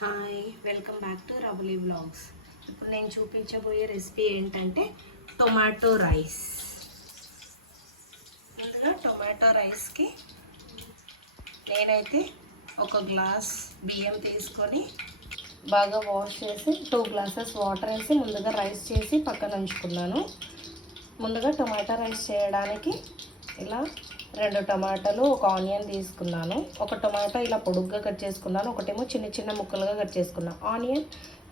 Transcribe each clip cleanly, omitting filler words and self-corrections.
Hi, welcome back to Ravali vlogs. ఇప్పుడు నేను చూపించబోయే రెసిపీ ఏంటంటే టొమాటో రైస్. ముందుగా టొమాటో రైస్కి నేనైతే ఒక గ్లాస్ బియ్యం తీసుకొని బాగా వాష్ చేసి 2 గ్లాసెస్ వాటర్ వేసి ముందుగా రైస్ చేసి పక్కన ఉంచుకున్నాను. ముందుగా టొమాటో రైస్ చేయడానికి ఇలా 2 టమాటాలు, ఒక ఆనియన్ తీసుకున్నాను. ఒక టొమాటో ఇలా పొడుగ్గా కట్ చేసుకున్నాను, ఒకటేమో చిన్న చిన్న ముక్కలుగా కట్ చేసుకున్నాను.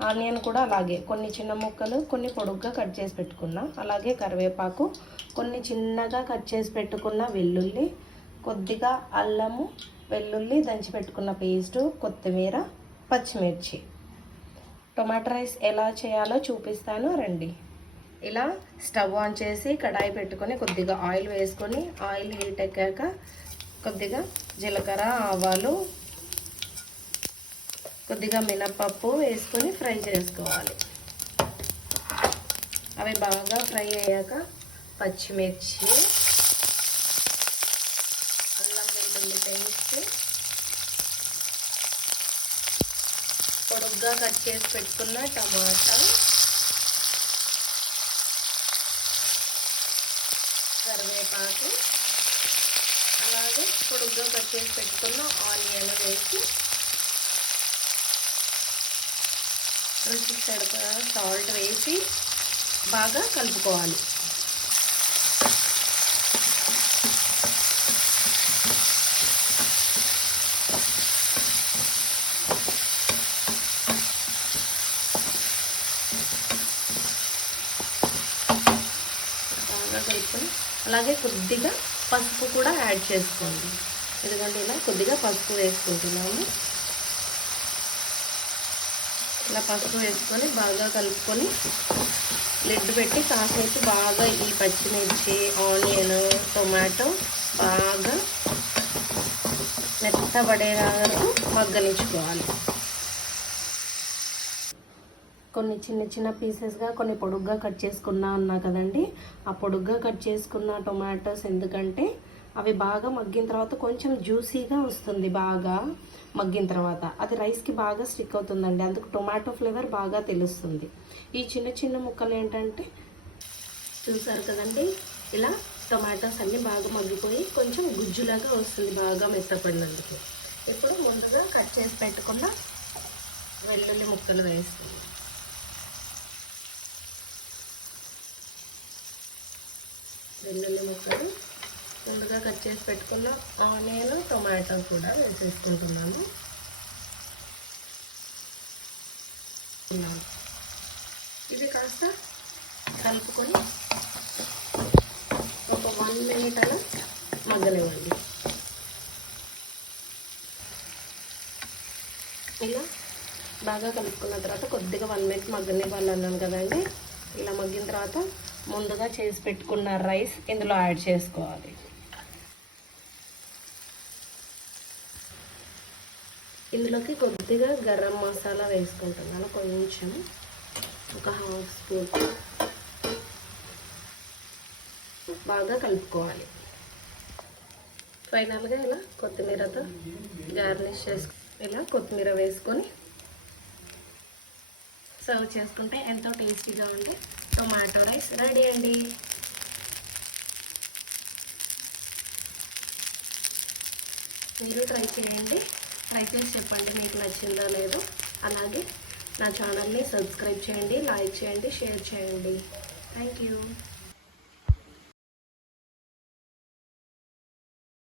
ఆనియన్ కూడా అలాగే కొన్ని చిన్న ముక్కలు, కొన్ని పొడుగ్గా కట్ చేసి పెట్టుకున్నా. అలాగే కరివేపాకు, కొన్ని చిన్నగా కట్ చేసి పెట్టుకున్న వెల్లుల్లి, కొద్దిగా అల్లము, వెల్లుల్లి దంచి పెట్టుకున్న పేస్టు, కొత్తిమీర, పచ్చిమిర్చి. టొమాటో రైస్ ఎలా చేయాలో చూపిస్తాను రండి. ఇలా స్టవ్ ఆన్ చేసి కడాయి పెట్టుకొని కొద్దిగా ఆయిల్ వేసుకొని ఆయిల్ హీట్ ఎక్కాక కొద్దిగా జీలకర్ర, ఆవాలు, కొద్దిగా మినపప్పు వేసుకొని ఫ్రై చేసుకోవాలి. అవి బాగా ఫ్రై అయ్యాక పచ్చిమిర్చి, అల్లం వెల్లుల్లి పేస్ట్, పొడుగ్గా కట్ చేసి పెట్టుకున్న టమాటా, కరివేపాకు, అలాగే పొడుగ్గా కట్ చేసి పెట్టుకున్న ఆనియన్ వేసి రుచికి సరిపడా సాల్ట్ వేసి బాగా కలుపుకోవాలి. కలుపుకొని అలాగే కొద్దిగా పసుపు కూడా యాడ్ చేసుకోండి. ఎందుకంటే ఇలా కొద్దిగా పసుపు వేసుకుంటున్నాము. ఇలా పసుపు వేసుకొని బాగా కలుపుకొని లిడ్ పెట్టి కాసేపు బాగా ఈ పచ్చిమిర్చి, ఆనియన్, టొమాటో బాగా మెత్తబడే వరకు మగ్గనించుకోవాలి. కొన్ని చిన్న చిన్న పీసెస్గా కొన్ని పొడుగ్గా కట్ చేసుకున్నా అన్నా కదండి. ఆ పొడుగ్గా కట్ చేసుకున్న టొమాటోస్ ఎందుకంటే అవి బాగా మగ్గిన తర్వాత కొంచెం జ్యూసీగా వస్తుంది. బాగా మగ్గిన తర్వాత అది రైస్కి బాగా స్టిక్ అవుతుందండి. అందుకు టొమాటో ఫ్లేవర్ బాగా తెలుస్తుంది. ఈ చిన్న చిన్న ముక్కలు ఏంటంటే చూసారు కదండి, ఇలా టొమాటోస్ అన్నీ బాగా మగ్గిపోయి కొంచెం గుజ్జులాగా వస్తుంది బాగా మెత్తపడినందుకు. ఇప్పుడు ముందుగా కట్ చేసి పెట్టుకున్న వెల్లుల్లి ముక్కలు వేస్తుంది. వెల్లుల్లి ముక్కలు, ముందుగా కట్ చేసి పెట్టుకున్న ఆనియన్, టొమాటో కూడా వేసేసుకుంటున్నాము. ఇది కాస్త కలుపుకొని ఒక 1 మినిట్ అలా మగ్గనివ్వండి. ఇలా బాగా కలుపుకున్న తర్వాత కొద్దిగా 1 మినిట్ మగ్గనివ్వాలి అన్నాను కదండి. ఇలా మగ్గిన తర్వాత ముందుగా చేసి పెట్టుకున్న రైస్ ఇందులో యాడ్ చేసుకోవాలి. ఇందులోకి కొద్దిగా గరం మసాలా వేసుకుంటున్నాను, కొంచెం ఒక 1/2 స్పూన్. బాగా కలుపుకోవాలి. ఫైనల్గా ఇలా కొత్తిమీరతో గార్నిష్ ఇలా కొత్తిమీర వేసుకొని సర్వ్ చేసుకుంటే ఎంతో టేస్టీగా ఉండే టొమాటో రైస్ రెడీ అండి. మీరు ట్రై చేయండి. ట్రై చేసి చెప్పండి మీకు నచ్చిందో లేదో. అలాగే నా ఛానల్ని సబ్స్క్రైబ్ చేయండి, లైక్ చేయండి, షేర్ చేయండి. Thank you.